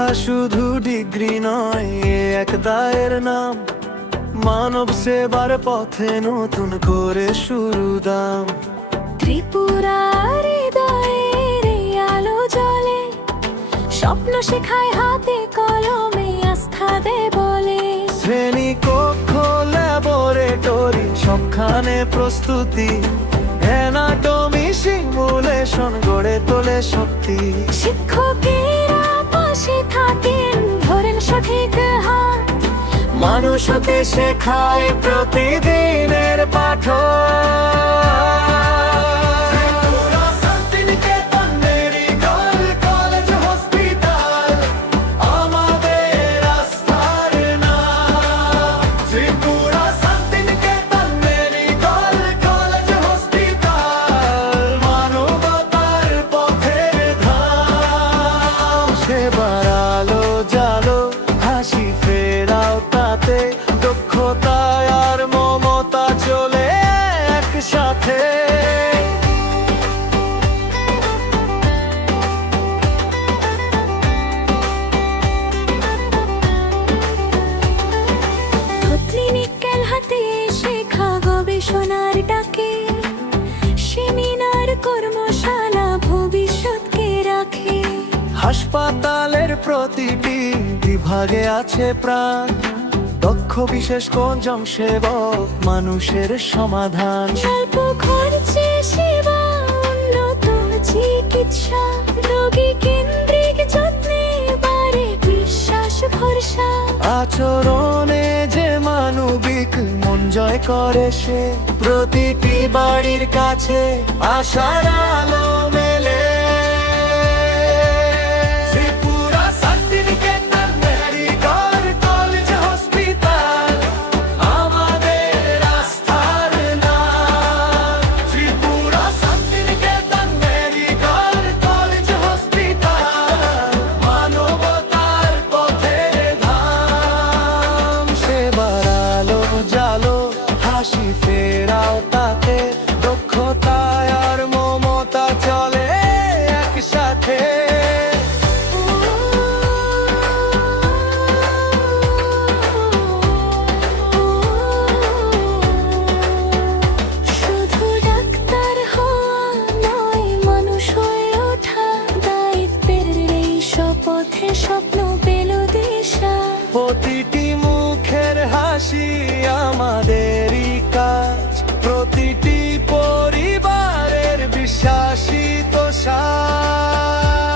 শিক্ষা শুধু ডিগ্রি নয়, এক দায়ের নাম। মানব সেবার পথে নতুন করে শুরু দাম। ত্রিপুরার হৃদয়ের এই আলো জ্বলে, স্বপ্ন শেখায় হাতে কলমে, আস্থা দে বলে। শ্রেণী কক্ষ ল্যাবরেটরি সবখানে প্রস্তুতি, অ্যানাটমি সিমুলেশন গড়ে তোলে শক্তি। শিক্ষকেরা পাশে থাকেন, ধরেন সঠিক হাত। মানুষ হতে শেখায় প্রতিদিনের পাঠ। সেবার আলো জালো, হাসি ফেরাও তাতে, দক্ষতায় আর মমতা চলে একসাথে। ক্লিনিক্যাল হাতে শেখা গবেষণার ডাকে, সেমিনার কর্মশালা ভবিষ্যৎকে রাখে। হাসপাতালের প্রতিটি বিভাগে আছে প্রাণ, দক্ষ বিশেষ কোন সেবক মানুষের সমাধান। স্বল্প খরচে সেবা, উন্নত চিকিৎসা, রোগী কেন্দ্রিক যত্নে বাড়ে বিশ্বাস ভরসা। আচরণে যে মানবিক মন জয় করে সে, প্রতিটি বাড়ির কাছে আশার আলো মেলে। Tripura certificate medical college hospital আমাদের আস্থার নাম। Tripura certificate medical college hospital মানবতার পথের ধাম। সেবার আলো জালো, হাসি ফেরাও তাতে, দক্ষতায় আর মমতা চলে একসাথে। শুধু ডাক্তার হওয়া নয়, মানুষ হয়ে ওঠা দায়িত্বের এই শপথে স্বপ্ন পেল দিশা। প্রতিটি মুখের হাসি আমাদেরই কাজ, প্রতিটি পরিবারের বিশ্বাসিত সাজ।